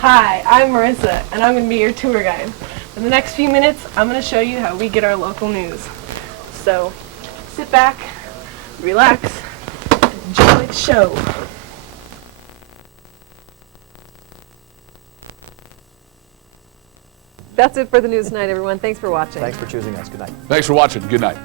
Hi, I'm Marissa, and I'm going to be your tour guide. For the next few minutes, I'm going to show you how we get our local news. So, sit back, relax, enjoy the show. That's it for the news tonight, everyone. Thanks for watching. Thanks for choosing us. Good night. Thanks for watching. Good night.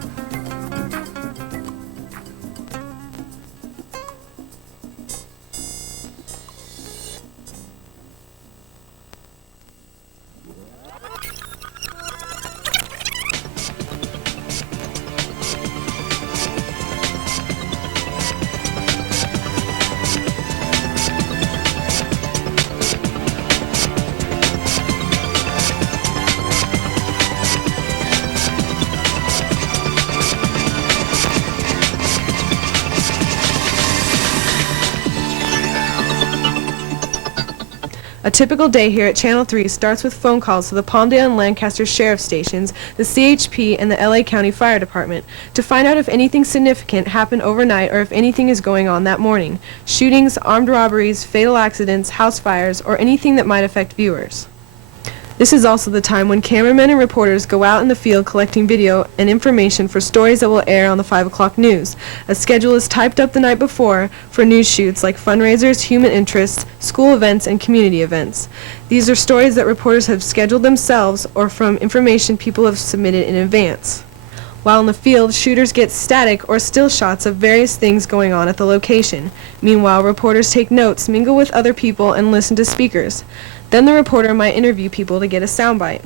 A typical day here at Channel 3 starts with phone calls to the Palmdale and Lancaster Sheriff Stations, the CHP, and the LA County Fire Department to find out if anything significant happened overnight or if anything is going on that morning. Shootings, armed robberies, fatal accidents, house fires, or anything that might affect viewers. This is also the time when cameramen and reporters go out in the field collecting video and information for stories that will air on the 5 o'clock news. A schedule is typed up the night before for news shoots like fundraisers, human interests, school events, and community events. These are stories that reporters have scheduled themselves or from information people have submitted in advance. While in the field, shooters get static or still shots of various things going on at the location. Meanwhile, reporters take notes, mingle with other people, and listen to speakers. Then the reporter might interview people to get a soundbite.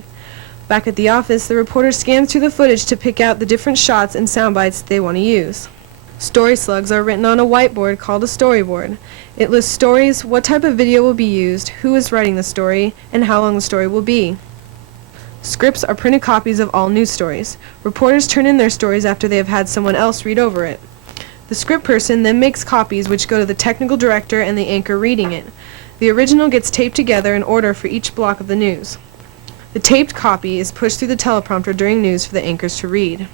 Back at the office, the reporter scans through the footage to pick out the different shots and soundbites they want to use. Story slugs are written on a whiteboard called a storyboard. It lists stories, what type of video will be used, who is writing the story, and how long the story will be. Scripts are printed copies of all news stories. Reporters turn in their stories after they have had someone else read over it. The script person then makes copies which go to the technical director and the anchor reading it. The original gets taped together in order for each block of the news. The taped copy is pushed through the teleprompter during news for the anchors to read.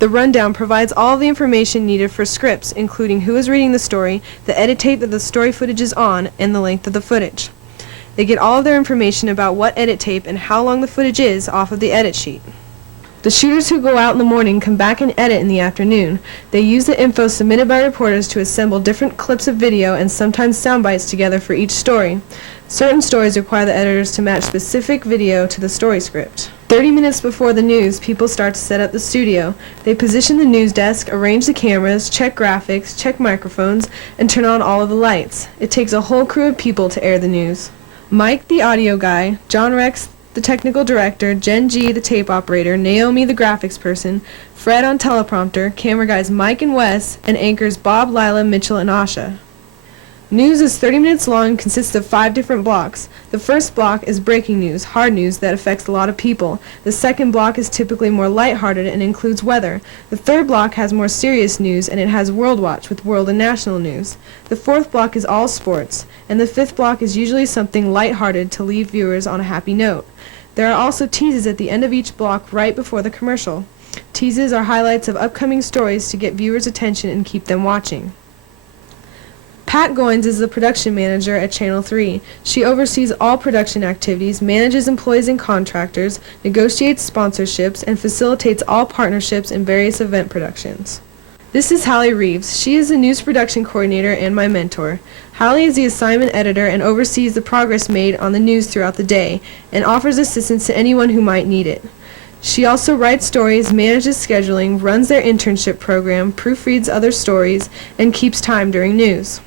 The rundown provides all the information needed for scripts, including who is reading the story, the edit tape that the story footage is on, and the length of the footage. They get all of their information about what edit tape and how long the footage is off of the edit sheet. The shooters who go out in the morning come back and edit in the afternoon. They use the info submitted by reporters to assemble different clips of video and sometimes sound bites together for each story. Certain stories require the editors to match specific video to the story script. 30 minutes before the news, people start to set up the studio. They position the news desk, arrange the cameras, check graphics, check microphones, and turn on all of the lights. It takes a whole crew of people to air the news. Mike, the audio guy, John Rex, the technical director, Jen G, the tape operator, Naomi, the graphics person, Fred on teleprompter, camera guys Mike and Wes, and anchors Bob, Lila, Mitchell, and Asha. News is 30 minutes long and consists of 5 different blocks. The first block is breaking news, hard news that affects a lot of people. The second block is typically more lighthearted and includes weather. The third block has more serious news and it has World Watch with world and national news. The fourth block is all sports, and the fifth block is usually something lighthearted to leave viewers on a happy note. There are also teases at the end of each block right before the commercial. Teases are highlights of upcoming stories to get viewers' attention and keep them watching. Pat Goins is the production manager at Channel 3. She oversees all production activities, manages employees and contractors, negotiates sponsorships, and facilitates all partnerships and various event productions. This is Hallie Reeves. She is the news production coordinator and my mentor. Hallie is the assignment editor and oversees the progress made on the news throughout the day and offers assistance to anyone who might need it. She also writes stories, manages scheduling, runs their internship program, proofreads other stories, and keeps time during news.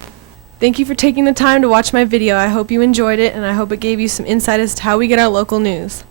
Thank you for taking the time to watch my video. I hope you enjoyed it, and I hope it gave you some insight as to how we get our local news.